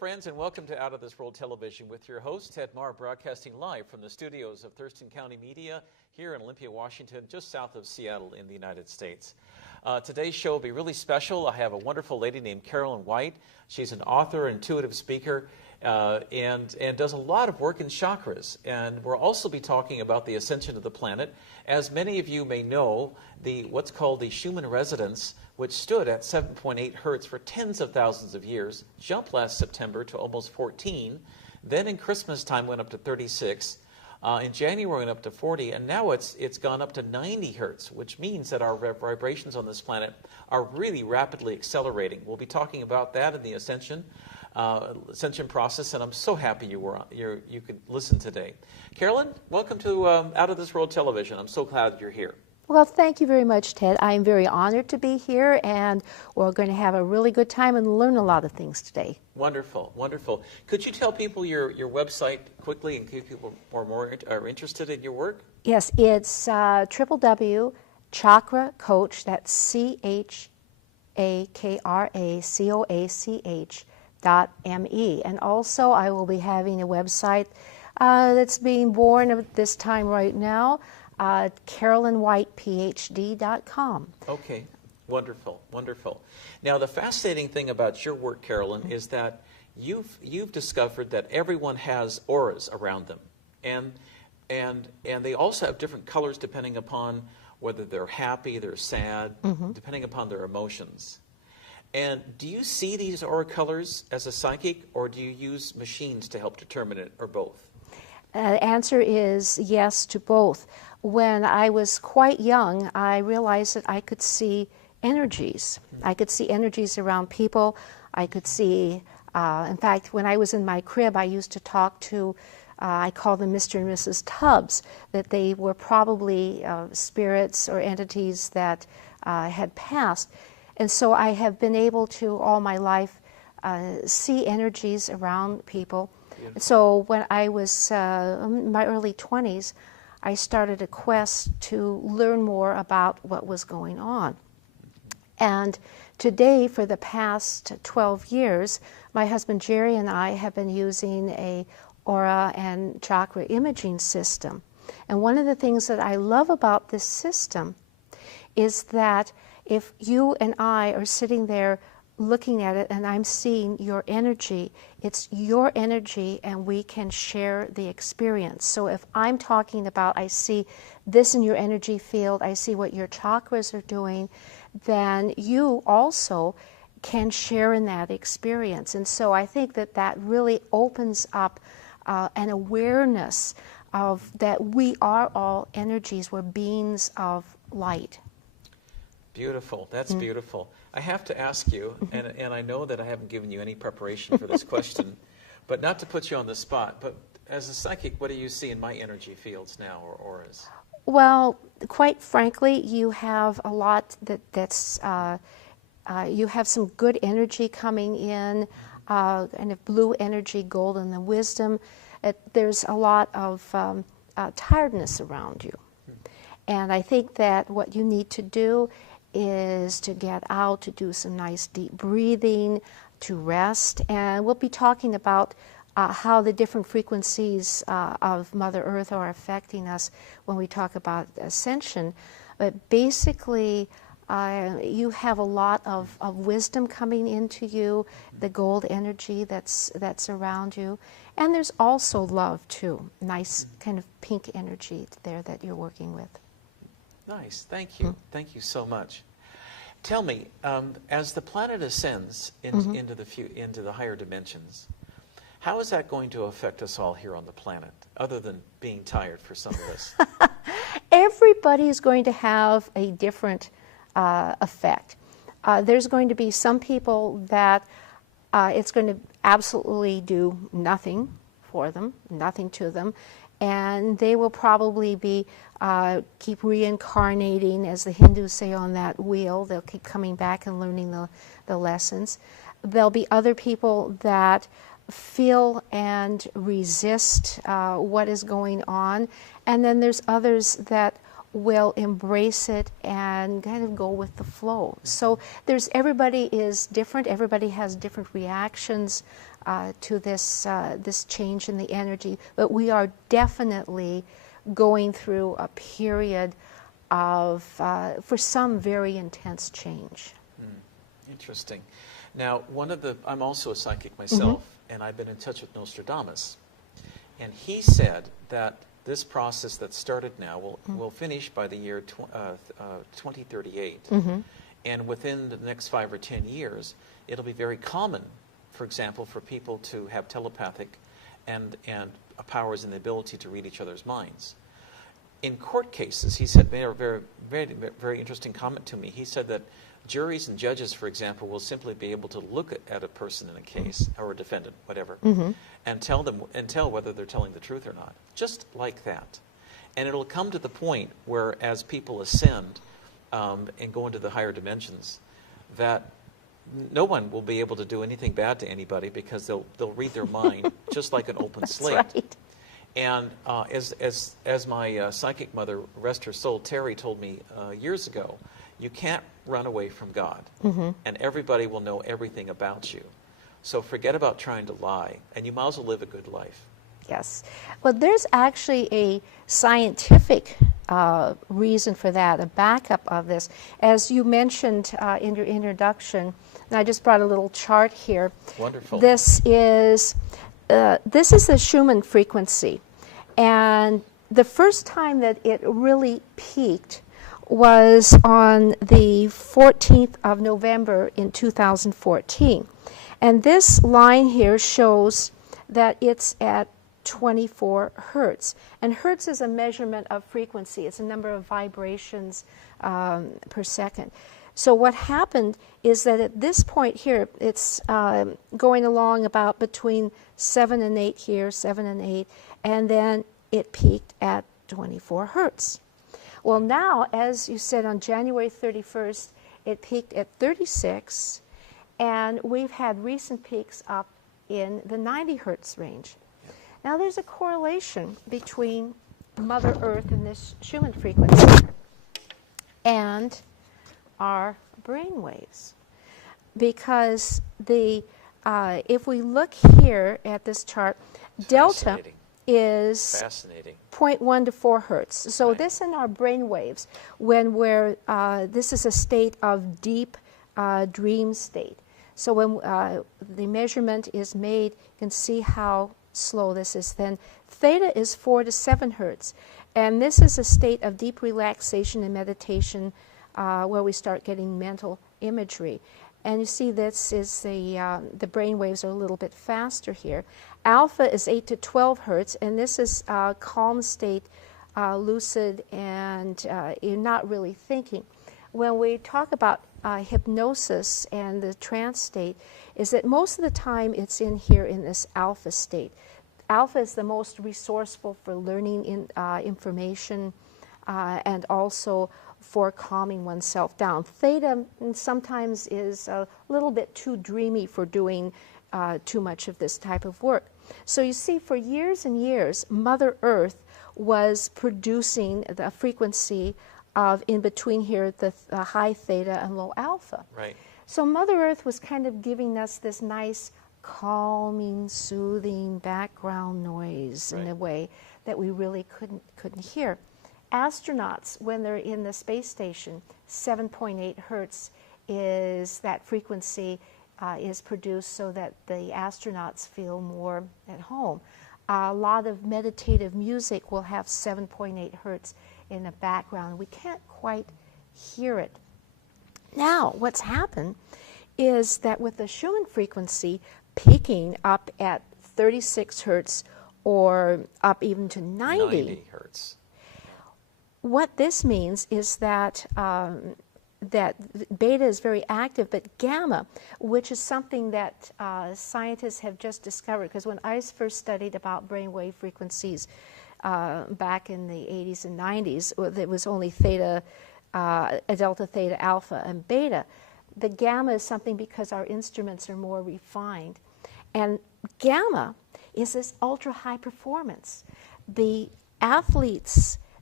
friends, and welcome to Out of This World Television with your host, Ted Marr, broadcasting live from the studios of Thurston County Media here in Olympia, Washington, just south of Seattle in the United States. Today's show will be really special. I have a wonderful lady named Carolyn White. She's an author, intuitive speaker, and does a lot of work in chakras. And we'll also be talking about the ascension of the planet. As many of you may know, what's called the Schumann resonance, which stood at 7.8 hertz for tens of thousands of years, jumped last September to almost 14. Then in Christmas time went up to 36. In January went up to 40, and now it's gone up to 90 hertz, which means that our vibrations on this planet are really rapidly accelerating. We'll be talking about that in the Ascension process, and I'm so happy you could listen today. Carolyn, welcome to Out of This World Television. I'm so glad you're here. Well, thank you very much, Ted. I'm very honored to be here, and we're going to have a really good time and learn a lot of things today. Wonderful, wonderful. Could you tell people your website quickly in case people are interested in your work? Yes, it's www.chakracoach, that's CHAKRACOACH.me. And also I will be having a website that's being born at this time right now, CarolynWhitePhD.com. Okay, wonderful, wonderful. Now, the fascinating thing about your work, Carolyn, is that you've discovered that everyone has auras around them, and they also have different colors depending upon whether they're happy, they're sad, depending upon their emotions. And do you see these aura colors as a psychic, or do you use machines to help determine it, or both? The answer is yes to both. When I was quite young, I realized that I could see energies. I could see energies around people. I could see, in fact, when I was in my crib, I used to talk to, I call them Mr. and Mrs. Tubbs, that they were probably spirits or entities that had passed. And so I have been able to, all my life, see energies around people. So when I was in my early 20s, I started a quest to learn more about what was going on. And today, for the past 12 years, my husband Jerry and I have been using a aura and chakra imaging system. And one of the things that I love about this system is that if you and I are sitting there looking at it and I'm seeing your energy, it's your energy and we can share the experience. So if I'm talking about, I see this in your energy field, I see what your chakras are doing, then you also can share in that experience. And so I think that that really opens up an awareness of that we are all energies, we're beings of light. Beautiful. That's beautiful. I have to ask you, and I know that I haven't given you any preparation for this question, but not to put you on the spot, but as a psychic, what do you see in my energy fields now, or auras? Well, quite frankly, you have a lot that's you have some good energy coming in, kind of blue energy, gold, and the wisdom. There's a lot of tiredness around you. And I think that what you need to do is to get out, to do some nice deep breathing, to rest. And we'll be talking about how the different frequencies of Mother Earth are affecting us when we talk about ascension. But basically, you have a lot of wisdom coming into you, the gold energy that's around you. And there's also love, too. Nice kind of pink energy there that you're working with. Nice. Thank you. Thank you so much. Tell me, as the planet ascends into the higher dimensions, how is that going to affect us all here on the planet, other than being tired for some of us? Everybody is going to have a different effect. There's going to be some people that it's going to absolutely do nothing for them, nothing to them, and they will probably be keep reincarnating, as the Hindus say, on that wheel. They'll keep coming back and learning the lessons. There'll be other people that feel and resist what is going on, and then there's others that will embrace it and kind of go with the flow. So everybody is different. Everybody has different reactions to this change in the energy. But we are definitely going through a period of, for some, very intense change. Interesting. Now, I'm also a psychic myself, and I've been in touch with Nostradamus. And he said that this process that started now will finish by the year 2038. And within the next 5 or 10 years, it'll be very common, for example, for people to have telepathic and powers and the ability to read each other's minds. In court cases, he said, very, very, very, very interesting comment to me. He said that juries and judges, for example, will simply be able to look at a person in a case, or a defendant, whatever, and tell whether they're telling the truth or not, just like that. And it'll come to the point where, as people ascend and go into the higher dimensions, that no one will be able to do anything bad to anybody, because they'll read their mind just like an open slate. Right. And as my psychic mother, rest her soul, Terry, told me years ago, you can't run away from God, and everybody will know everything about you. So forget about trying to lie, and you might as well live a good life. Yes. Well, there's actually a scientific reason for that, a backup of this. As you mentioned in your introduction, and I just brought a little chart here. Wonderful. This is the Schumann frequency. And the first time that it really peaked was on the 14th of November in 2014. And this line here shows that it's at 24 hertz. And hertz is a measurement of frequency. It's a number of vibrations per second. So what happened is that at this point here, it's going along about between 7 and 8 here, 7 and 8, and then it peaked at 24 hertz. Well, now, as you said, on January 31st, it peaked at 36, and we've had recent peaks up in the 90 hertz range. Now, there's a correlation between Mother Earth and this Schumann frequency and our brain waves, because if we look here at this chart, delta is 0.1 to 4 hertz. So this in our brain waves, when this is a state of deep dream state. So when the measurement is made, you can see how slow this is. Then theta is 4 to 7 hertz. And this is a state of deep relaxation and meditation where we start getting mental imagery. And you see this is the brain waves are a little bit faster here. Alpha is 8 to 12 hertz, and this is calm state, lucid, and you're not really thinking. When we talk about hypnosis and the trance state, is that most of the time it's in here in this alpha state. Alpha is the most resourceful for learning information and also for calming oneself down. Theta sometimes is a little bit too dreamy for doing too much of this type of work. So you see, for years and years, Mother Earth was producing the frequency of, in between here, the high theta and low alpha. Right. So Mother Earth was kind of giving us this nice, calming, soothing background noise in a way that we really couldn't hear. Astronauts, when they're in the space station, 7.8 hertz is that frequency is produced so that the astronauts feel more at home. A lot of meditative music will have 7.8 hertz in the background. We can't quite hear it. Now, what's happened is that with the Schumann frequency peaking up at 36 hertz or up even to 90 hertz. What this means is that that beta is very active, but gamma, which is something that scientists have just discovered, because when I first studied about brainwave frequencies back in the 80s and 90s, it was only theta, delta, theta, alpha, and beta. The gamma is something because our instruments are more refined. And gamma is this ultra high performance. The athletes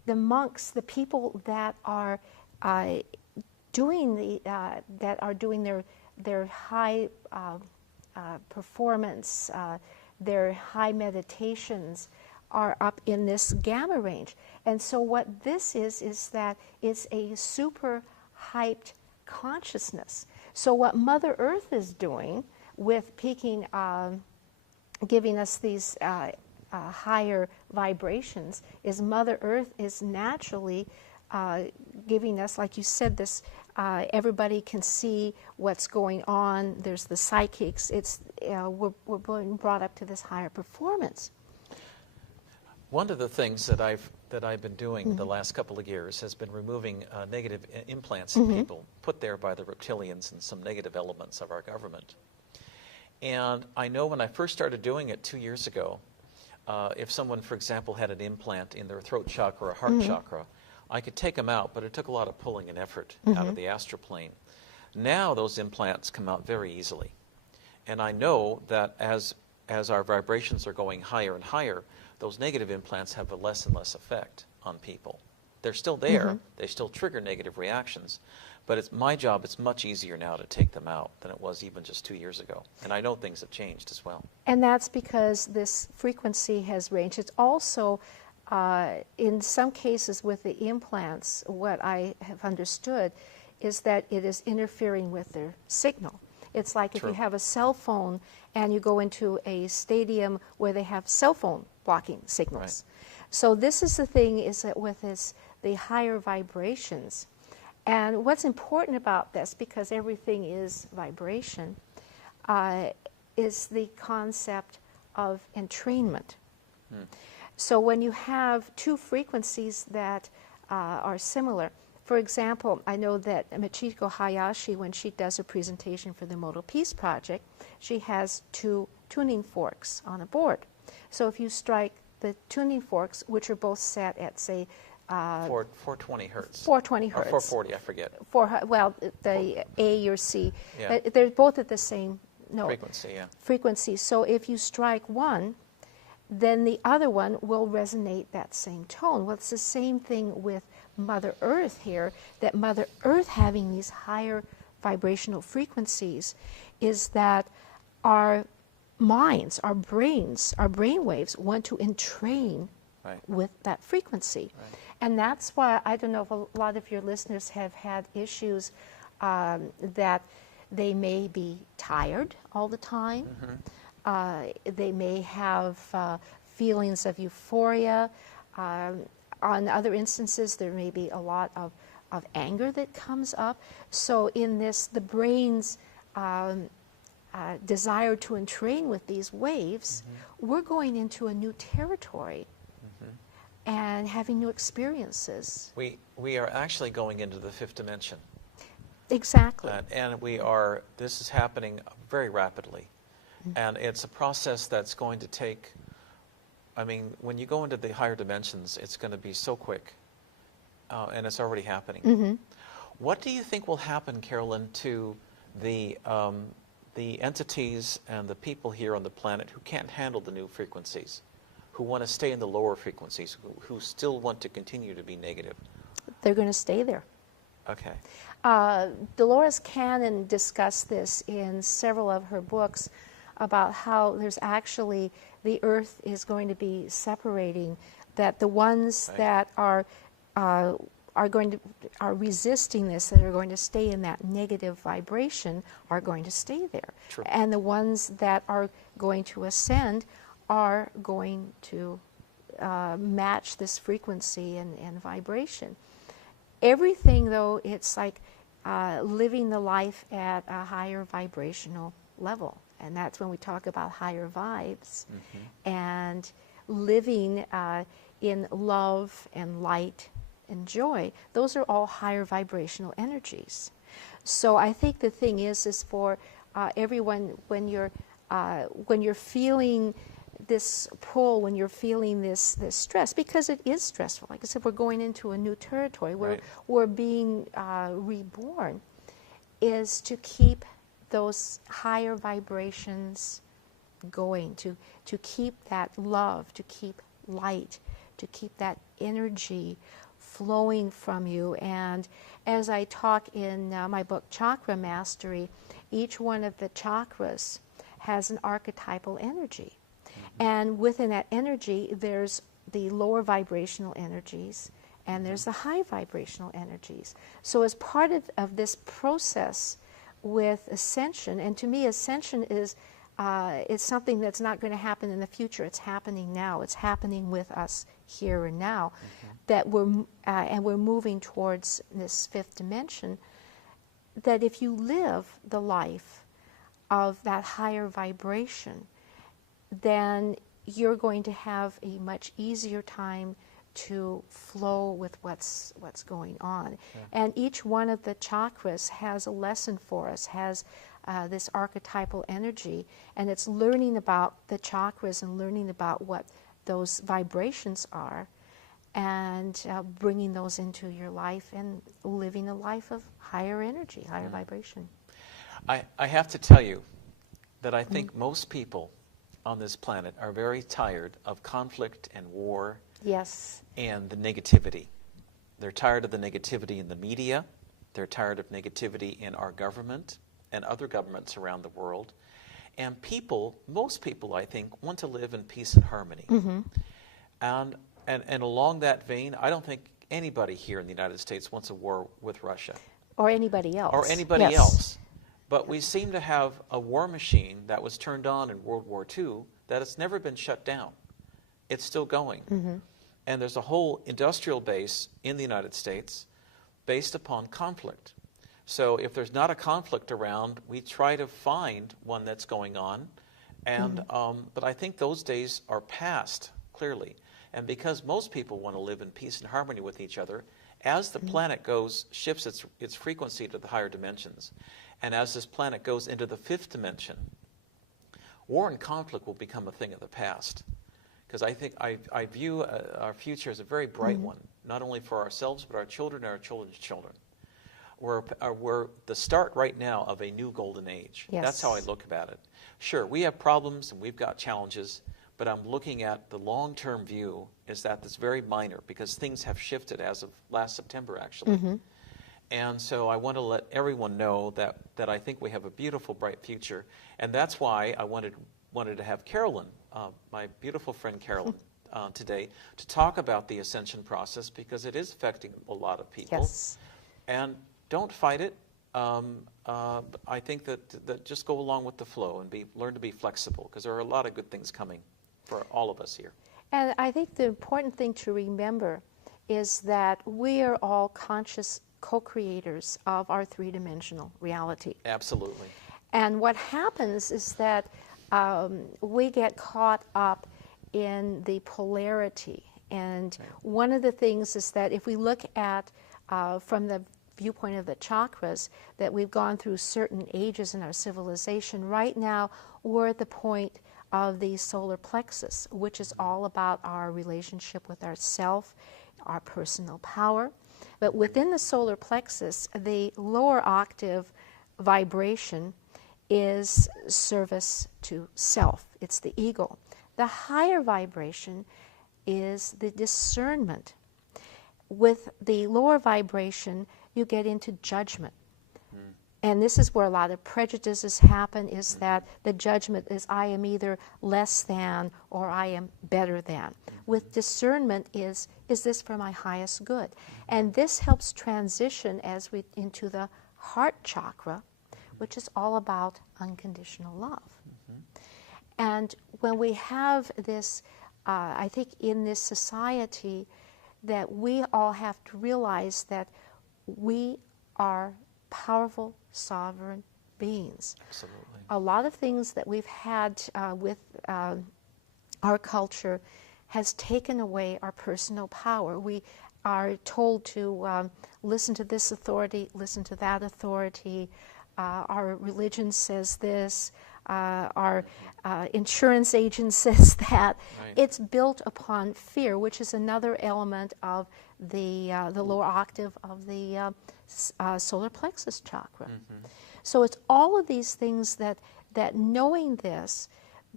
the monks, the people that are doing their high performance, their high meditations, are up in this gamma range. And so what this is that it's a super hyped consciousness. So what Mother Earth is doing with peaking, giving us these higher vibrations, is Mother Earth is naturally giving us, like you said, this, everybody can see what's going on. There's the psychics. It's, we're being brought up to this higher performance. One of the things that I've been doing the last couple of years has been removing negative implants in people put there by the reptilians and some negative elements of our government. And I know when I first started doing it 2 years ago, if someone, for example, had an implant in their throat chakra or heart chakra, I could take them out, but it took a lot of pulling and effort out of the astral plane. Now those implants come out very easily. And I know that as our vibrations are going higher and higher, those negative implants have a less and less effect on people. They're still there. They still trigger negative reactions. But it's my job, it's much easier now to take them out than it was even just 2 years ago. And I know things have changed as well. And that's because this frequency has range. It's also, in some cases with the implants, what I have understood is that it is interfering with their signal. It's like if you have a cell phone and you go into a stadium where they have cell phone blocking signals. Right. So this is the thing, is that with the higher vibrations, and what's important about this, because everything is vibration, is the concept of entrainment. So when you have two frequencies that are similar, for example, I know that Michiko Hayashi, when she does a presentation for the Modal Peace Project, she has two tuning forks on a board. So if you strike the tuning forks, which are both set at, say, 420 hertz. 420 hertz. Or 440, I forget. Well, the A or C, they're both at the same frequency. Frequency. So if you strike one, then the other one will resonate that same tone. Well, it's the same thing with Mother Earth here, that Mother Earth having these higher vibrational frequencies is that our minds, our brains, our brain waves want to entrain with that frequency. And that's why, I don't know if a lot of your listeners have had issues that they may be tired all the time. They may have feelings of euphoria. On other instances, there may be a lot of anger that comes up. So in this, the brain's desire to entrain with these waves, we're going into a new territory and having new experiences. We are actually going into the fifth dimension. Exactly. And this is happening very rapidly. And it's a process that's going to take, I mean, when you go into the higher dimensions, it's going to be so quick. And it's already happening. What do you think will happen, Carolyn, to the entities and the people here on the planet who can't handle the new frequencies, who want to stay in the lower frequencies, who still want to continue to be negative? They're going to stay there. Okay. Dolores Cannon discussed this in several of her books about how there's actually, the Earth is going to be separating, that the ones that are resisting this, that are going to stay in that negative vibration, are going to stay there. True. And the ones that are going to ascend are going to match this frequency and vibration. Everything, though, it's like living the life at a higher vibrational level. And that's when we talk about higher vibes and living in love and light and joy. Those are all higher vibrational energies. So I think the thing is for everyone, when you're feeling this pull, when you're feeling this stress, because it is stressful. Like I said, we're going into a new territory. We're being reborn, is to keep those higher vibrations going, to keep that love, to keep light, to keep that energy flowing from you. And as I talk in my book, Chakra Mastery, each one of the chakras has an archetypal energy. And within that energy, there's the lower vibrational energies, and there's the high vibrational energies. So as part of this process with Ascension, and to me Ascension is something that's not going to happen in the future. It's happening now. It's happening with us here and now. That we're moving towards this fifth dimension. That if you live the life of that higher vibration, then you're going to have a much easier time to flow with what's going on. Yeah. And each one of the chakras has a lesson for us, has this archetypal energy, and it's learning about the chakras and learning about what those vibrations are, and bringing those into your life and living a life of higher energy, higher vibration. I have to tell you that I think most people on this planet are very tired of conflict and war. Yes. And the negativity. They're tired of the negativity in the media. They're tired of negativity in our government and other governments around the world. And most people, I think, want to live in peace and harmony. And along that vein, I don't think anybody here in the United States wants a war with Russia. Or anybody else. Or anybody else. But we seem to have a war machine that was turned on in World War II that has never been shut down. It's still going. And there's a whole industrial base in the United States based upon conflict. So if there's not a conflict around, we try to find one that's going on. And but I think those days are past, clearly. And because most people want to live in peace and harmony with each other, as the planet shifts its frequency to the higher dimensions, and as this planet goes into the fifth dimension, war and conflict will become a thing of the past. Because I think I view our future as a very bright one, not only for ourselves, but our children and our children's children. We're the start right now of a new golden age. Yes. That's how I look at it. Sure, we have problems and we've got challenges, but I'm looking at the long-term view is that it's very minor because things have shifted as of last September, actually. And so I want to let everyone know that I think we have a beautiful, bright future. And that's why I wanted to have Carolyn, my beautiful friend Carolyn, today to talk about the Ascension process because it is affecting a lot of people. Yes. And don't fight it. I think that just go along with the flow and learn to be flexible because there are a lot of good things coming for all of us here. And I think the important thing to remember is that we are all conscious co-creators of our three-dimensional reality. Absolutely. And what happens is that we get caught up in the polarity. And one of the things is that if we look at, from the viewpoint of the chakras, that we've gone through certain ages in our civilization, right now we're at the point of the solar plexus, which is all about our relationship with ourself, our personal power. But within the solar plexus, the lower octave vibration is service to self. It's the ego. The higher vibration is the discernment. With the lower vibration, you get into judgment. And this is where a lot of prejudices happen, is that the judgment is I am either less than or I am better than. With discernment is this for my highest good? And this helps transition into the heart chakra, which is all about unconditional love. And when we have this, I think in this society, that we all have to realize that we are powerful, sovereign beings. Absolutely. A lot of things that we've had with our culture has taken away our personal power. We are told to listen to this authority, listen to that authority. Our religion says this. Our insurance agent says that. Right. It's built upon fear, which is another element of the lower octave of the solar plexus chakra. So it's all of these things that knowing this,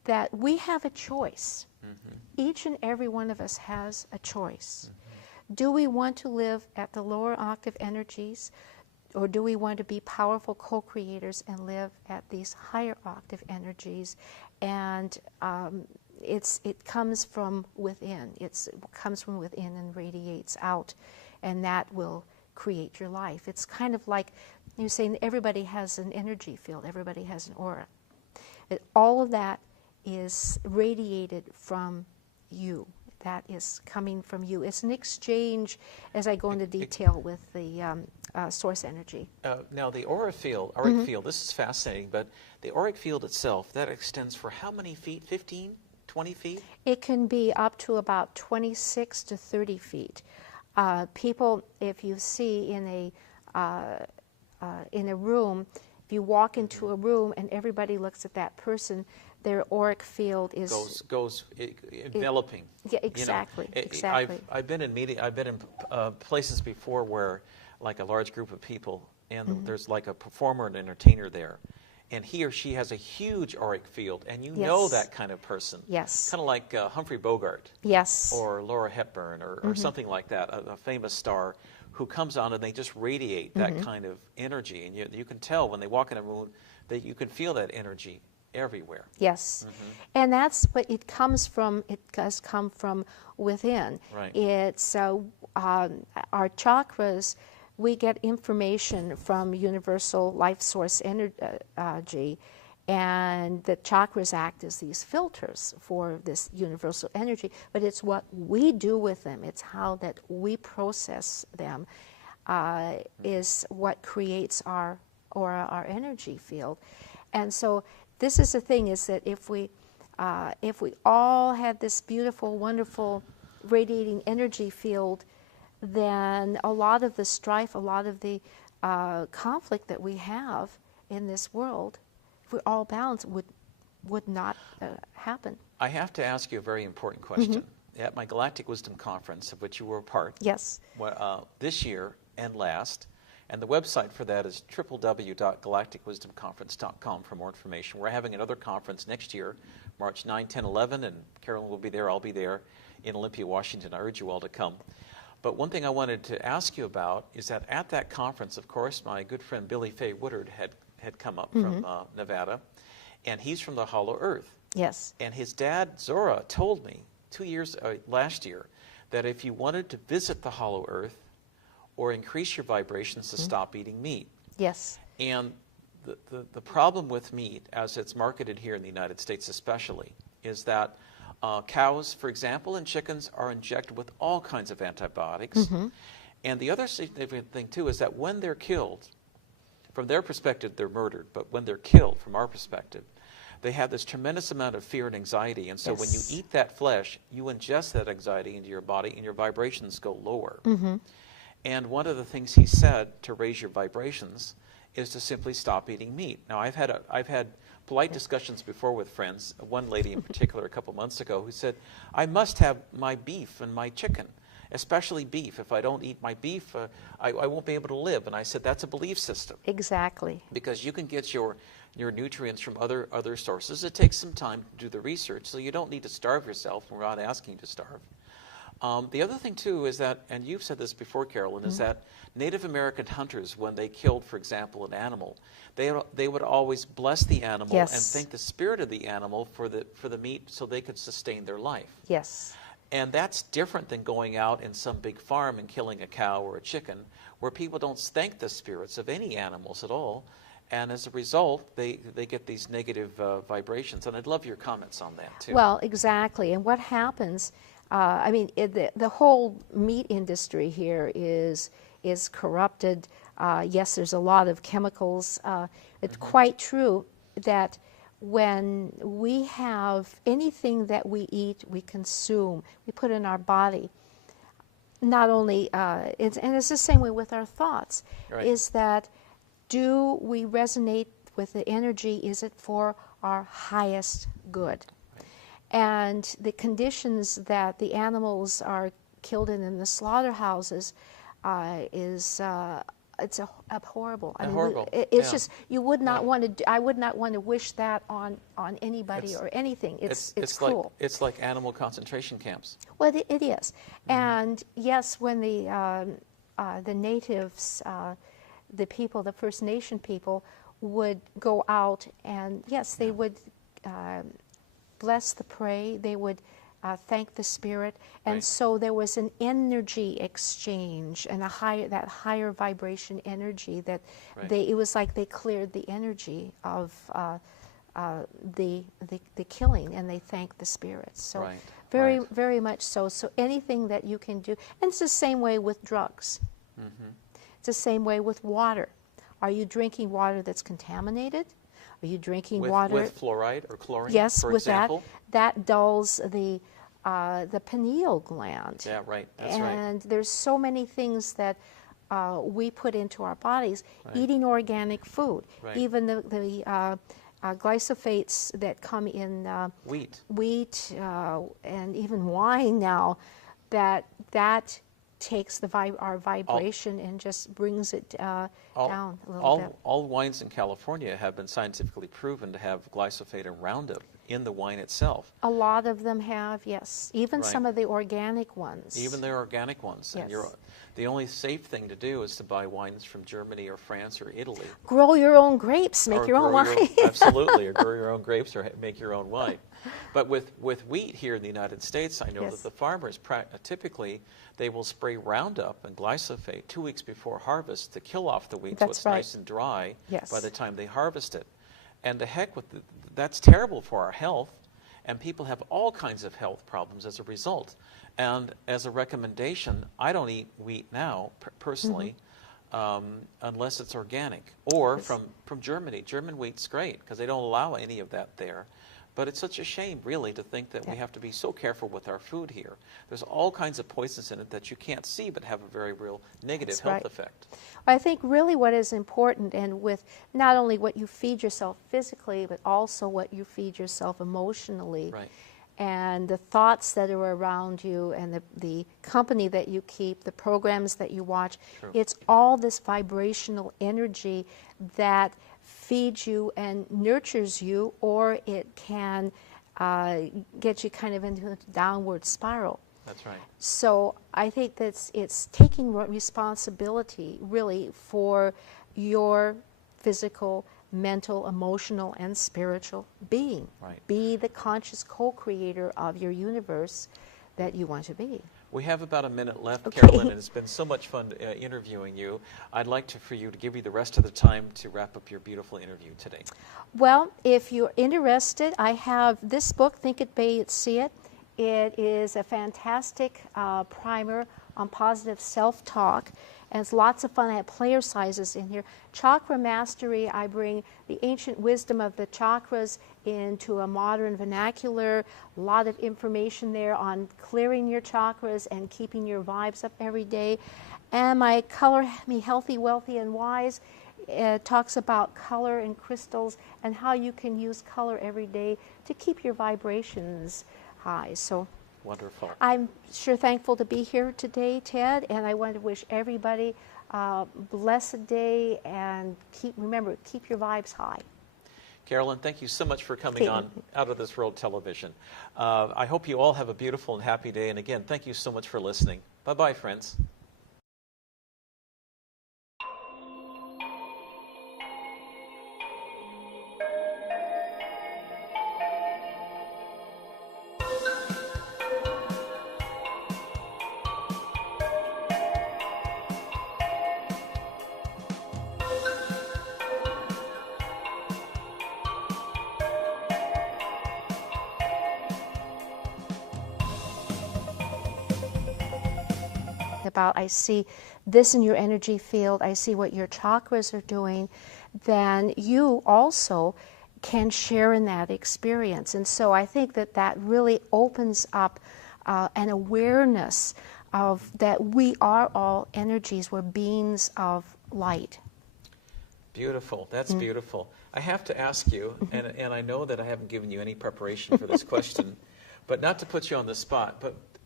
that we have a choice. Each and every one of us has a choice. Do we want to live at the lower octave energies, or do we want to be powerful co-creators and live at these higher octave energies? And it comes from within. It comes from within and radiates out, and that will create your life. It's kind of like you're saying everybody has an energy field, everybody has an aura. All of that is radiated from you. That is coming from you. It's an exchange, as I go into detail with the source energy. Now, the auric field, this is fascinating, but the auric field itself, that extends for how many feet? 15, 20 feet? It can be up to about 26 to 30 feet. People, if you see in a room, if you walk into a room and everybody looks at that person, their auric field is goes enveloping. Yeah, exactly. You know, exactly. I've been in meeting. I've been in places before where, like, a large group of people, and there's like a performer and entertainer there, and he or she has a huge auric field, and you know that kind of person. Yes. Kind of like Humphrey Bogart. Yes. Or Laura Hepburn, or something like that, a famous star who comes on and they just radiate that kind of energy, and you can tell when they walk in a room that you can feel that energy everywhere. Yes. And that's what it comes from. It does come from within. Right. It's our chakras. We get information from universal life source energy, and the chakras act as these filters for this universal energy. But it's what we do with them. It's how that we process them is what creates our aura, our energy field. And so this is the thing, is that if we all had this beautiful, wonderful, radiating energy field, then a lot of the strife, a lot of the conflict that we have in this world, if we're all balanced, would not happen. I have to ask you a very important question. At my Galactic Wisdom Conference, of which you were a part, Yes. This year and last, and the website for that is www.galacticwisdomconference.com for more information. We're having another conference next year, March 9, 10, 11, and Carolyn will be there, I'll be there, in Olympia, Washington. I urge you all to come. But one thing I wanted to ask you about is that at that conference, of course, my good friend Faye Woodard had come up from Nevada, and he's from the HollowEarth. Yes. And his dad, Zorra, told me last year, that if you wanted to visit the HollowEarth or increase your vibrations, to stop eating meat. Yes. And the problem with meat, as it's marketed here in the United States especially, is that cows, for example, and chickens are injected with all kinds of antibiotics. And the other significant thing, too, is that when they're killed, from their perspective, they're murdered. But when they're killed, from our perspective, they have this tremendous amount of fear and anxiety. And so when you eat that flesh, you ingest that anxiety into your body, and your vibrations go lower. And one of the things he said to raise your vibrations is to simply stop eating meat. Now, I've had polite discussions before with friends, one lady in particular a couple months ago, who said, I must have my beef and my chicken, especially beef. If I don't eat my beef, I won't be able to live. And I said, that's a belief system. Exactly. Because you can get your nutrients from other sources. It takes some time to do the research, so you don't need to starve yourself. We're not asking you to starve. The other thing, too, is that, and you've said this before, Carolyn, is that Native American hunters, when they killed, for example, an animal, they would always bless the animal and thank the spirit of the animal for the meat, so they could sustain their life. Yes. And that's different than going out in some big farm and killing a cow or a chicken, where people don't thank the spirits of any animals at all. And as a result, they get these negative vibrations. And I'd love your comments on that, too. Well, exactly. And what happens, the whole meat industry here is corrupted. Yes, there's a lot of chemicals. It's quite true that when we have anything that we eat, we consume, we put in our body, not only, and it's the same way with our thoughts, is that do we resonate with the energy? Is it for our highest good? And the conditions that the animals are killed in the slaughterhouses is it's horrible. I mean, horrible. It's just, you would not want to. I would not want to wish that on anybody or anything. It's cruel. It's like animal concentration camps. Well, it is. And yes, when the natives, the people, the First Nation people, would go out and yes, they would bless the prey. They would thank the spirit, and so there was an energy exchange and that higher vibration energy that it was like they cleared the energy of the killing, and they thanked the spirits. So very much so. So anything that you can do, and it's the same way with drugs. It's the same way with water. Are you drinking water that's contaminated? Are you drinking water with fluoride or chlorine? Yes, for with example? that dulls the pineal gland. Yeah, right. That's right. And there's so many things that we put into our bodies. Eating organic food, even the glyphosates that come in wheat, and even wine now, that takes our vibration and just brings it down a little bit. All wines in California have been scientifically proven to have glyphosate and Roundup in the wine itself. A lot of them have, yes. Even some of the organic ones. Even the organic ones. Yes. And the only safe thing to do is to buy wines from Germany or France or Italy. Grow your own grapes, make your own wine. Absolutely, or grow your own grapes or make your own wine. But with wheat here in the United States, I know that the farmers typically they will spray Roundup and glyphosate 2 weeks before harvest to kill off the wheat so it's nice and dry by the time they harvest it. And the heck with that's terrible for our health, and people have all kinds of health problems as a result. And as a recommendation, I don't eat wheat now, personally, unless it's organic or from Germany. German wheat's great because they don't allow any of that there. But it's such a shame, really, to think that we have to be so careful with our food here. There's all kinds of poisons in it that you can't see but have a very real negative health effect. I think really what is important, and with not only what you feed yourself physically, but also what you feed yourself emotionally, and the thoughts that are around you, and the company that you keep, the programs that you watch, it's all this vibrational energy that feeds you and nurtures you, or it can get you kind of into a downward spiral. That's right. So I think that it's taking responsibility really for your physical, mental, emotional, and spiritual being. Be the conscious co-creator of your universe that you want to be. We have about a minute left, Carolyn, and it's been so much fun interviewing you. I'd like for you to give me the rest of the time to wrap up your beautiful interview today. Well, if you're interested, I have this book, Think It, Be It, See It. It is a fantastic primer on positive self-talk, and it's lots of fun. I have player sizes in here. Chakra Mastery, I bring the ancient wisdom of the chakras into a modern vernacular. A lot of information there on clearing your chakras and keeping your vibes up every day. And my Color Me Healthy, Wealthy, and Wise talks about color and crystals and how you can use color every day to keep your vibrations high. So wonderful. I'm sure thankful to be here today, Ted, and I want to wish everybody a blessed day, and remember, keep your vibes high. Carolyn, thank you so much for coming on Out of This World Television. I hope you all have a beautiful and happy day, and again, thank you so much for listening. Bye-bye, friends. About I see this in your energy field, I see what your chakras are doing, then you also can share in that experience. And so I think that really opens up an awareness of that we are all energies, we're beings of light. Beautiful. That's beautiful. I have to ask you, and I know that I haven't given you any preparation for this question, but not to put you on the spot, but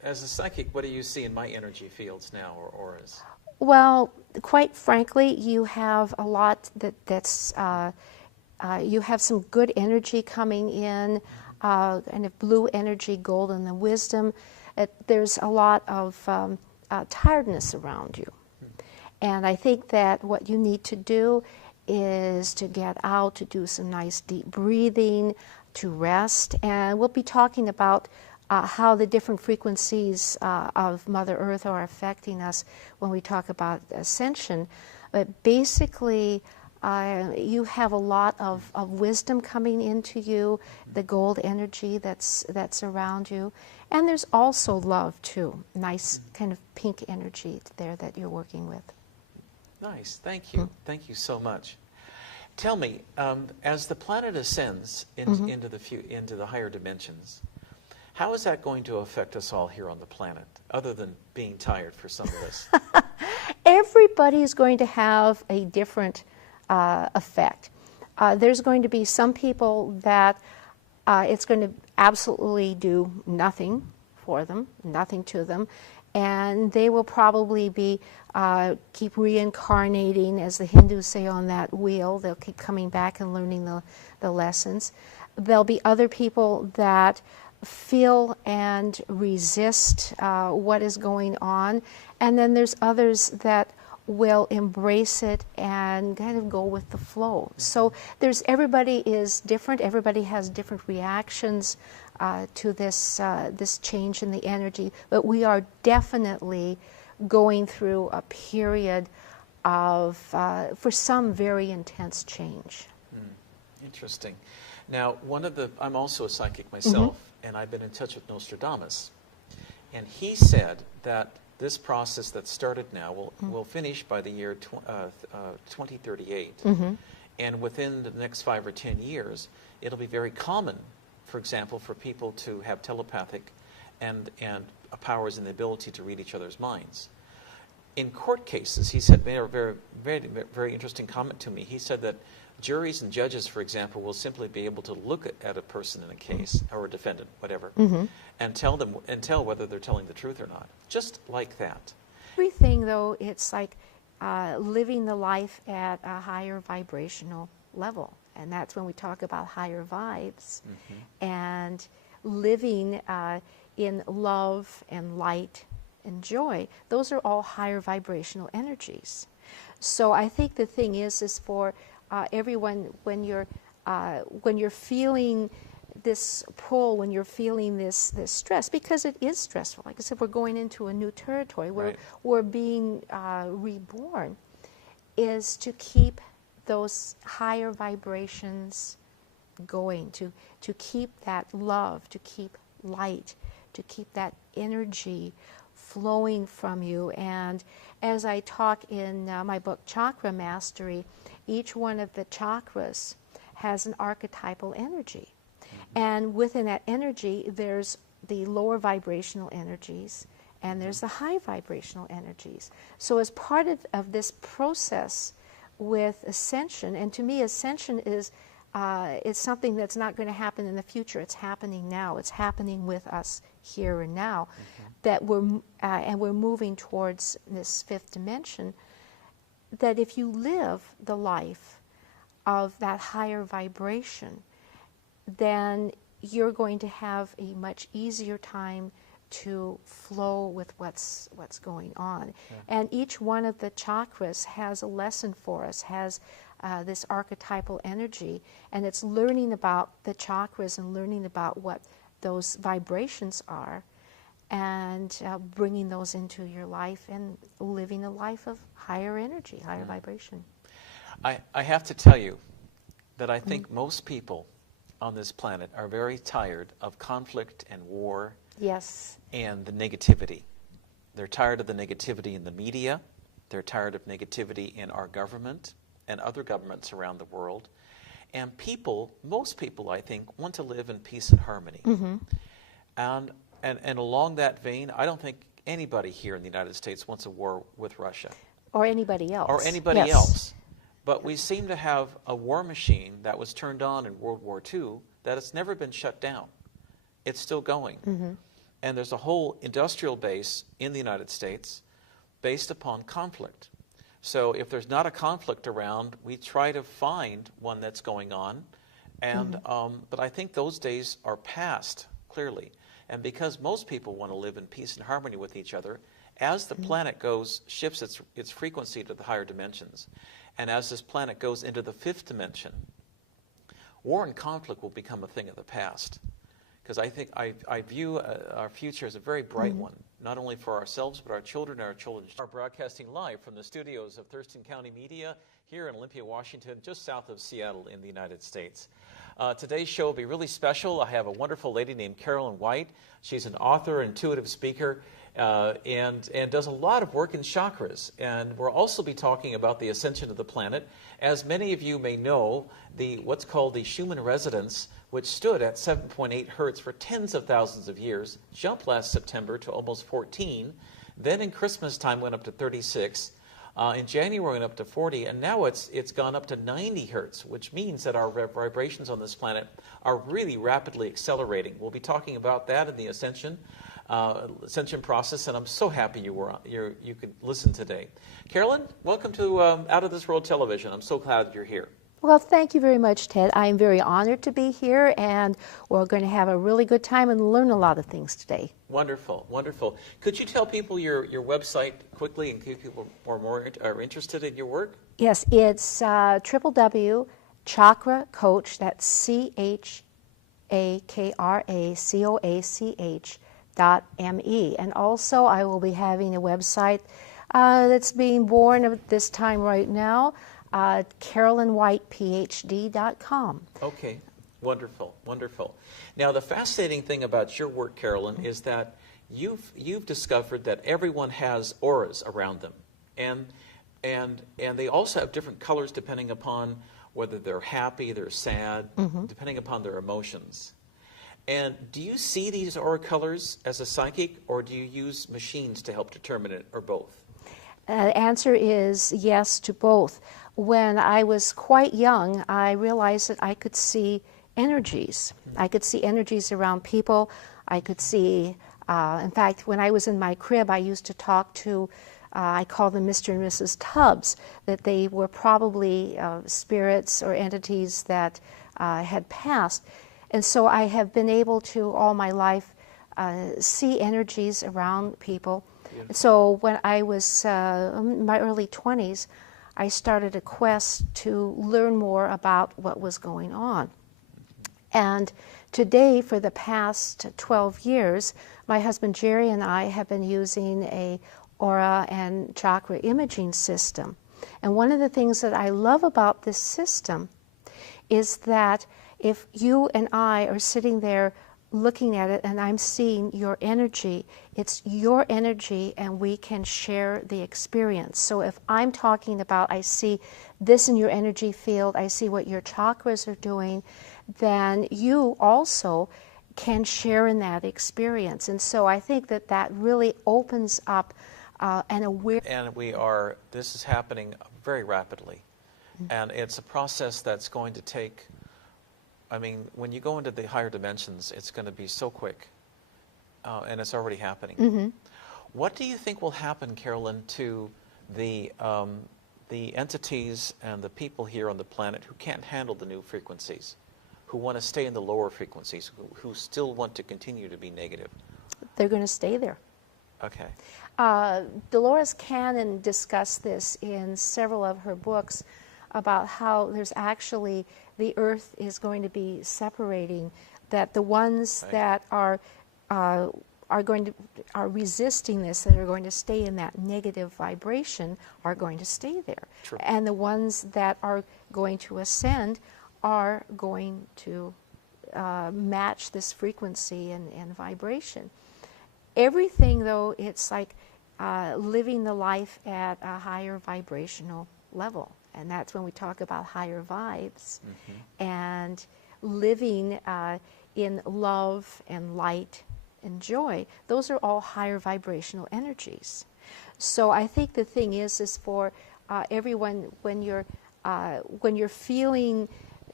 As a psychic, what do you see in my energy fields now, or auras? Well, quite frankly, you have a lot that's you have some good energy coming in, kind of blue energy, gold, and the wisdom. There's a lot of tiredness around you. And I think that what you need to do is to get out, to do some nice deep breathing, to rest. And we'll be talking about how the different frequencies of Mother Earth are affecting us when we talk about ascension. But basically, you have a lot of wisdom coming into you, the gold energy that's around you. And there's also love, too. Nice kind of pink energy there that you're working with. Nice. Thank you. Thank you so much. Tell me, as the planet ascends into the higher dimensions, how is that going to affect us all here on the planet, other than being tired for some of us? Everybody is going to have a different effect. There's going to be some people that it's going to absolutely do nothing for them, nothing to them, and they will probably be keep reincarnating, as the Hindus say, on that wheel. They'll keep coming back and learning the lessons. There'll be other people that feel and resist what is going on, and then there's others that will embrace it and kind of go with the flow. So everybody is different. Everybody has different reactions to this change in the energy. But we are definitely going through a period of, for some, very intense change. Interesting. Now, I'm also a psychic myself, and I've been in touch with Nostradamus, and he said that this process that started now will finish by the year 2038. And within the next 5 or 10 years, it'll be very common, for example, for people to have telepathic and powers and the ability to read each other's minds. In court cases, he said, made a very, very, very interesting comment to me. He said that juries and judges, for example, will simply be able to look at a person in a case, or a defendant, whatever, and tell whether they're telling the truth or not. Just like that. Everything, though, it's like living the life at a higher vibrational level. And that's when we talk about higher vibes. And living in love and light and joy. Those are all higher vibrational energies. So I think the thing is for everyone, when you're feeling this pull, when you're feeling this stress, because it is stressful. Like I said, we're going into a new territory where we're being reborn, is to keep those higher vibrations going, to keep that love, to keep light, to keep that energy flowing from you. And as I talk in my book, Chakra Mastery, each one of the chakras has an archetypal energy. And within that energy, there's the lower vibrational energies, and there's the high vibrational energies. So as part of this process with Ascension, and to me Ascension is it's something that's not going to happen in the future. It's happening now. It's happening with us here and now. That we're moving towards this fifth dimension. That if you live the life of that higher vibration, then you're going to have a much easier time to flow with what's going on. And each one of the chakras has a lesson for us, has this archetypal energy, and it's learning about the chakras and learning about what those vibrations are, and bringing those into your life and living a life of higher energy, higher vibration. I have to tell you that I think most people on this planet are very tired of conflict and war. Yes. And the negativity. They're tired of the negativity in the media. They're tired of negativity in our government and other governments around the world. And most people, I think, want to live in peace and harmony. And along that vein, I don't think anybody here in the United States wants a war with Russia. Or anybody else. Or anybody else. But we seem to have a war machine that was turned on in World War II that has never been shut down. It's still going. And there's a whole industrial base in the United States based upon conflict. So if there's not a conflict around, we try to find one that's going on. And but I think those days are past, clearly. And because most people want to live in peace and harmony with each other, as the planet shifts its frequency to the higher dimensions, and as this planet goes into the fifth dimension, war and conflict will become a thing of the past. Because I think I view our future as a very bright one, not only for ourselves, but our children and our children. Are broadcasting live from the studios of Thurston County Media here in Olympia, Washington, just south of Seattle in the United States. Today's show will be really special. I have a wonderful lady named Carolyn White. She's an author, intuitive speaker, and does a lot of work in chakras. And we'll also be talking about the ascension of the planet. As many of you may know, what's called the Schumann resonance, which stood at 7.8 hertz for tens of thousands of years, jumped last September to almost 14. Then in Christmas time went up to 36. In January went up to 40, and now it's gone up to 90 hertz, which means that our vibrations on this planet are really rapidly accelerating. We'll be talking about that in the Ascension process, and I'm so happy you could listen today. Carolyn, welcome to Out of This World Television. I'm so glad you're here. Well, thank you very much, Ted. I am very honored to be here, and we're going to have a really good time and learn a lot of things today. Wonderful, wonderful. Could you tell people your website quickly in case people are interested in your work? Yes, it's www.chakracoach, that's CHAKRACOACH.me. And also I will be having a website that's being born at this time right now, CarolynWhitePhD.com. Okay, wonderful, wonderful. Now, the fascinating thing about your work, Carolyn, is that you've discovered that everyone has auras around them, and they also have different colors depending upon whether they're happy, they're sad, depending upon their emotions. And do you see these aura colors as a psychic, or do you use machines to help determine it, or both? The answer is yes to both. When I was quite young, I realized that I could see energies. I could see energies around people. I could see, in fact, when I was in my crib, I used to talk to, I call them Mr. and Mrs. Tubbs, that they were probably spirits or entities that had passed. And so I have been able to, all my life, see energies around people. So when I was in my early 20s, I started a quest to learn more about what was going on. And today, for the past 12 years, my husband Jerry and I have been using a aura and chakra imaging system. And one of the things that I love about this system is that if you and I are sitting there looking at it and I'm seeing your energy, it's your energy and we can share the experience. So if I'm talking about, I see this in your energy field, I see what your chakras are doing, then you also can share in that experience. And so I think that that really opens up an awareness. And this is happening very rapidly. And it's a process that's going to take, I mean, when you go into the higher dimensions, it's going to be so quick, and it's already happening. What do you think will happen, Carolyn, to the entities and the people here on the planet who can't handle the new frequencies, who want to stay in the lower frequencies, who still want to continue to be negative? They're going to stay there. Okay. Dolores Cannon discussed this in several of her books about how there's actually the earth is going to be separating, that the ones that are resisting this, that are going to stay in that negative vibration, are going to stay there. True. And the ones that are going to ascend are going to match this frequency and vibration. Everything, though, it's like living the life at a higher vibrational level. And that's when we talk about higher vibes and living in love and light and joy. Those are all higher vibrational energies. So I think the thing is for everyone, when you're feeling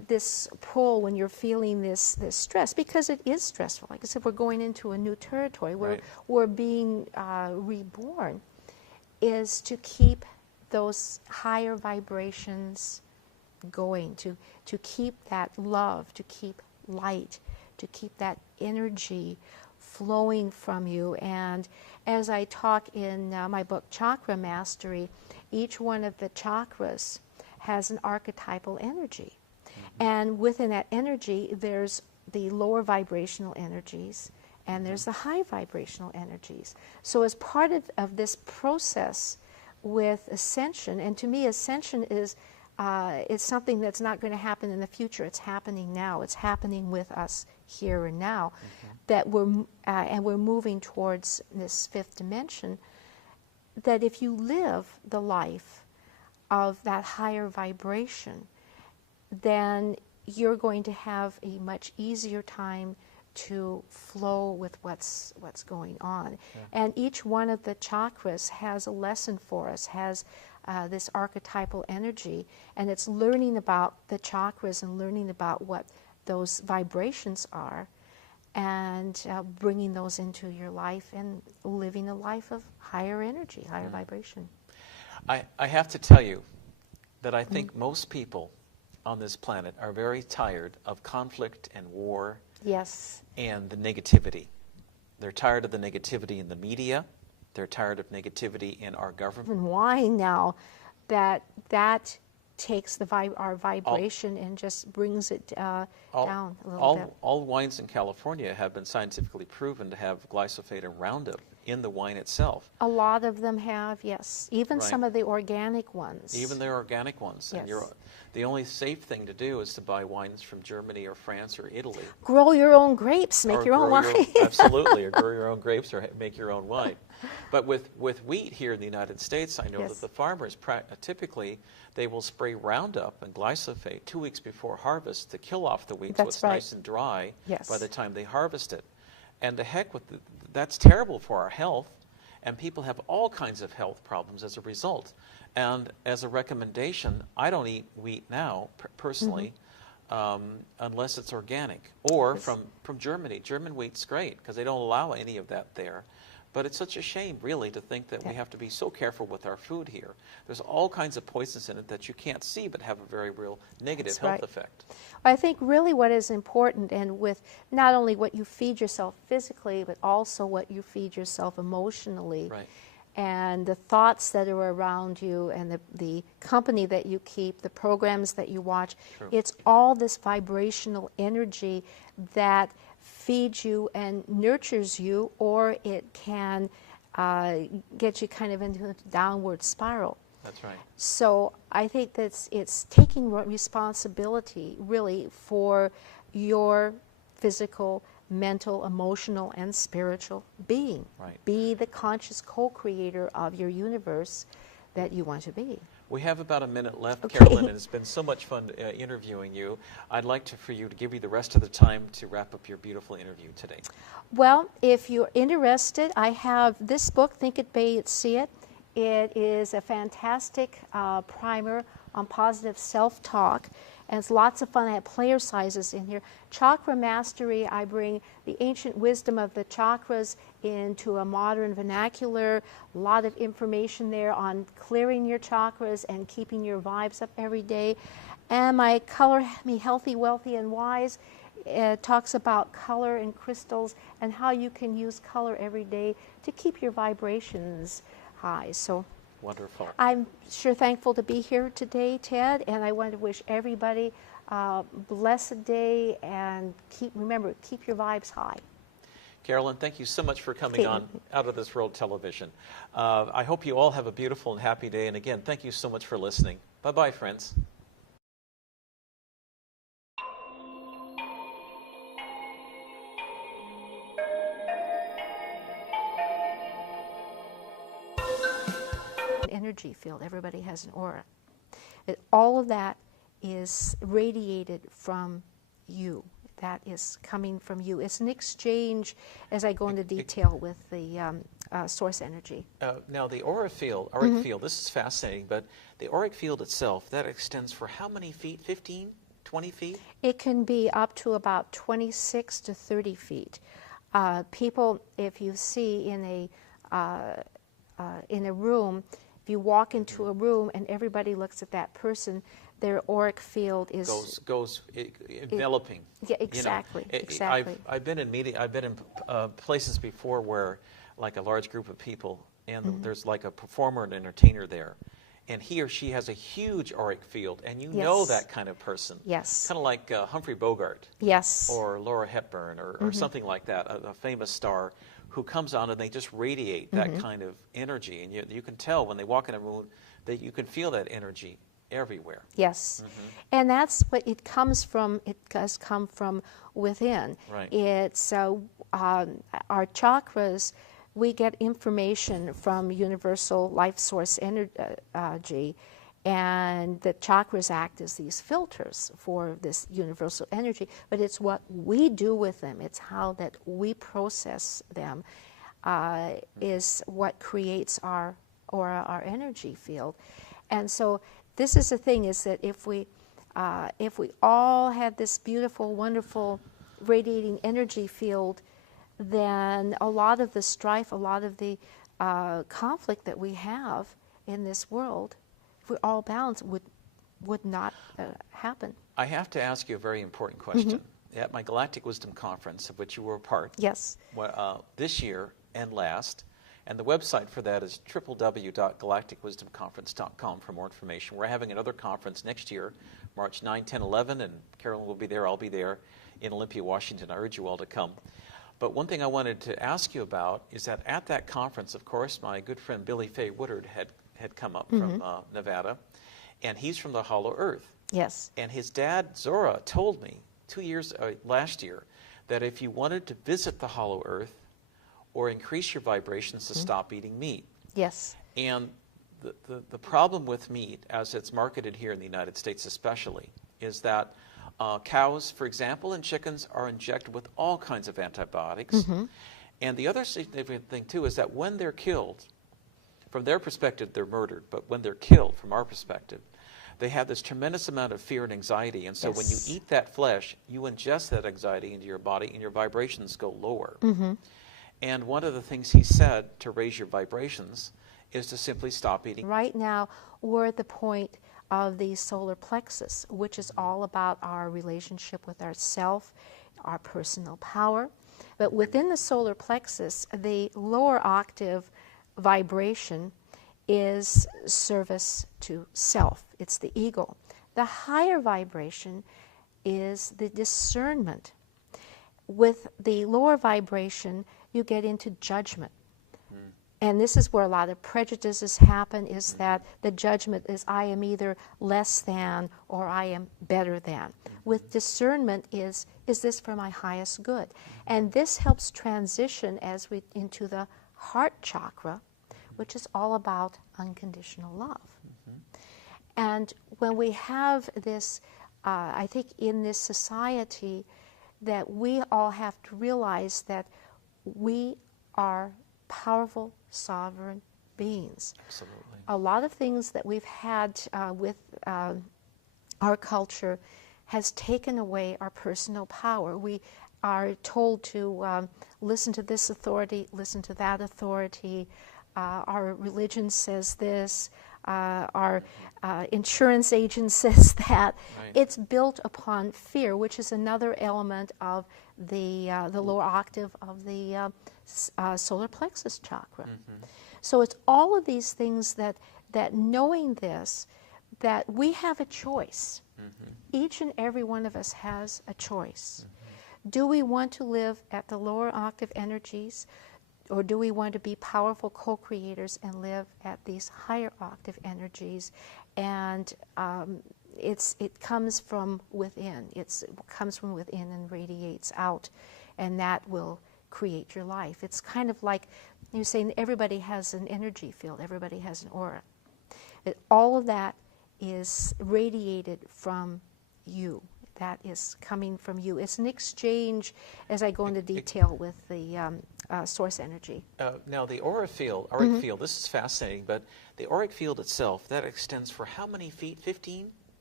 this pull when you're feeling this stress, because it is stressful. Like I said, we're going into a new territory. We're being reborn, is to keep those higher vibrations going, to keep that love, to keep light, to keep that energy flowing from you. And as I talk in my book, Chakra Mastery, each one of the chakras has an archetypal energy. And within that energy, there's the lower vibrational energies, and there's the high vibrational energies. So as part of this process with Ascension, and to me, Ascension is it's something that's not going to happen in the future. It's happening now. It's happening with us here and now. That we're moving towards this fifth dimension. That if you live the life of that higher vibration, then you're going to have a much easier time to flow with what's going on. And each one of the chakras has a lesson for us, has this archetypal energy, and it's learning about the chakras and learning about what those vibrations are, and bringing those into your life and living a life of higher energy, higher vibration. I have to tell you that I think most people on this planet are very tired of conflict and war. Yes. And the negativity. They're tired of the negativity in the media. They're tired of negativity in our government. And why now that takes our vibration and just brings it down a little bit. All wines in California have been scientifically proven to have glyphosate and Roundup in the wine itself. A lot of them have, yes. Even some of the organic ones. Even the organic ones. Yes. And the only safe thing to do is to buy wines from Germany or France or Italy. Grow your own grapes, make your own wine. Absolutely, or grow your own grapes or make your own wine. But with wheat here in the United States, I know that the farmers typically they will spray Roundup and glyphosate 2 weeks before harvest to kill off the wheat so it's nice and dry by the time they harvest it. And the heck with that's terrible for our health, and people have all kinds of health problems as a result. And as a recommendation, I don't eat wheat now, personally, unless it's organic or from Germany. German wheat's great because they don't allow any of that there. But it's such a shame, really, to think that we have to be so careful with our food here. There's all kinds of poisons in it that you can't see but have a very real negative health effect. I think really what is important, and with not only what you feed yourself physically, but also what you feed yourself emotionally, and the thoughts that are around you, and the company that you keep, the programs that you watch, it's all this vibrational energy that feeds you and nurtures you, or it can get you kind of into a downward spiral. That's right. So I think that it's taking responsibility really for your physical, mental, emotional, and spiritual being. Be the conscious co-creator of your universe that you want to be. We have about a minute left, Carolyn, and it's been so much fun interviewing you. I'd like for you to give you the rest of the time to wrap up your beautiful interview today. Well, if you're interested, I have this book, Think It, Be It, See It. It is a fantastic primer on positive self-talk, and it's lots of fun. I have player sizes in here. Chakra Mastery, I bring the ancient wisdom of the chakras into a modern vernacular. A lot of information there on clearing your chakras and keeping your vibes up every day. And my Color Me Healthy, Wealthy, and Wise talks about color and crystals and how you can use color every day to keep your vibrations high. So wonderful. I'm sure thankful to be here today, Ted, and I want to wish everybody a blessed day, and remember, keep your vibes high. Carolyn, thank you so much for coming on Out of This World Television. I hope you all have a beautiful and happy day, and again, thank you so much for listening. Bye-bye, friends. Energy field. Everybody has an aura. All of that is radiated from you. That is coming from you. It's an exchange, as I go into detail with the source energy. Now, the auric field, this is fascinating, but the auric field itself, that extends for how many feet? 15? 20 feet? It can be up to about 26 to 30 feet. People, if you see in a room, if you walk into a room and everybody looks at that person, their auric field is goes enveloping. Yeah, exactly. You know, exactly. I've been in places before where, like, a large group of people, and there's like a performer and entertainer there, and he or she has a huge auric field, and you know that kind of person. Yes. Kind of like Humphrey Bogart. Yes. Or Laura Hepburn, or something like that, a famous star who comes on and they just radiate that kind of energy, and you can tell when they walk in a room that you can feel that energy everywhere. Yes. And that's what it comes from. It does come from within. Right. It's our chakras. We get information from universal life source energy, and the chakras act as these filters for this universal energy. But it's what we do with them. It's how that we process them is what creates our aura, our energy field. And so this is the thing, is that if we all had this beautiful, wonderful, radiating energy field, then a lot of the strife, a lot of the conflict that we have in this world, if we're all balanced, would not happen. I have to ask you a very important question. At my Galactic Wisdom Conference, of which you were a part, Yes. This year and last, and the website for that is www.galacticwisdomconference.com for more information. We're having another conference next year, March 9, 10, 11, and Carolyn will be there, I'll be there in Olympia, Washington. I urge you all to come. But one thing I wanted to ask you about is that at that conference, of course, my good friend Faye Woodard had come up from Nevada, and he's from the HollowEarth. Yes. And his dad, Zorra, told me last year, that if you wanted to visit the HollowEarth or increase your vibrations, to stop eating meat. Yes. And the problem with meat, as it's marketed here in the United States especially, is that cows, for example, and chickens are injected with all kinds of antibiotics. And the other significant thing, too, is that when they're killed, from their perspective, they're murdered. But when they're killed, from our perspective, they have this tremendous amount of fear and anxiety. And so when you eat that flesh, you ingest that anxiety into your body, and your vibrations go lower. And one of the things he said to raise your vibrations is to simply stop eating. Right now, we're at the point of the solar plexus, which is all about our relationship with ourself, our personal power. But within the solar plexus, the lower octave vibration is service to self. It's the ego. The higher vibration is the discernment. With the lower vibration, you get into judgment. And this is where a lot of prejudices happen, is that the judgment is, I am either less than or I am better than. With discernment is this for my highest good? And this helps transition into the heart chakra, which is all about unconditional love. And when we have this, I think in this society, that we all have to realize that we are powerful, sovereign beings. Absolutely. A lot of things that we've had with our culture has taken away our personal power. We are told to listen to this authority, listen to that authority. Our religion says this. Our insurance agent says that. Right. It's built upon fear, which is another element of the lower octave of the solar plexus chakra. So it's all of these things that knowing this, that we have a choice. Each and every one of us has a choice. Do we want to live at the lower octave energies, or do we want to be powerful co-creators and live at these higher octave energies? And it comes from within. It comes from within and radiates out, and that will create your life. It's kind of like you're saying everybody has an energy field, everybody has an aura. All of that is radiated from you. That is coming from you. It's an exchange, as I go into detail with the source energy. Now, the auric field, this is fascinating, but the auric field itself, that extends for how many feet? 15?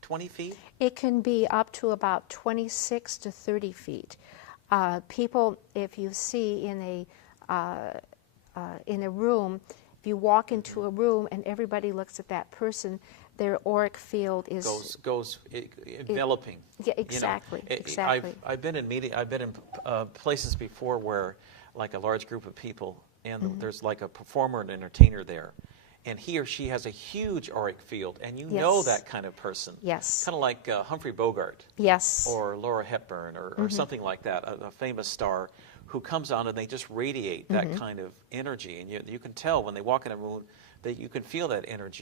20 feet? It can be up to about 26 to 30 feet. People, if you see in a room, if you walk into a room and everybody looks at that person, their auric field is goes enveloping. Yeah, exactly. You know, exactly. I've been in places before where, like, a large group of people, and there's like a performer and entertainer there, and he or she has a huge auric field, and you know that kind of person. Yes. Kind of like Humphrey Bogart. Yes. Or Laura Hepburn, or something like that, a famous star who comes on and they just radiate that kind of energy, and you can tell when they walk in a room that you can feel that energy.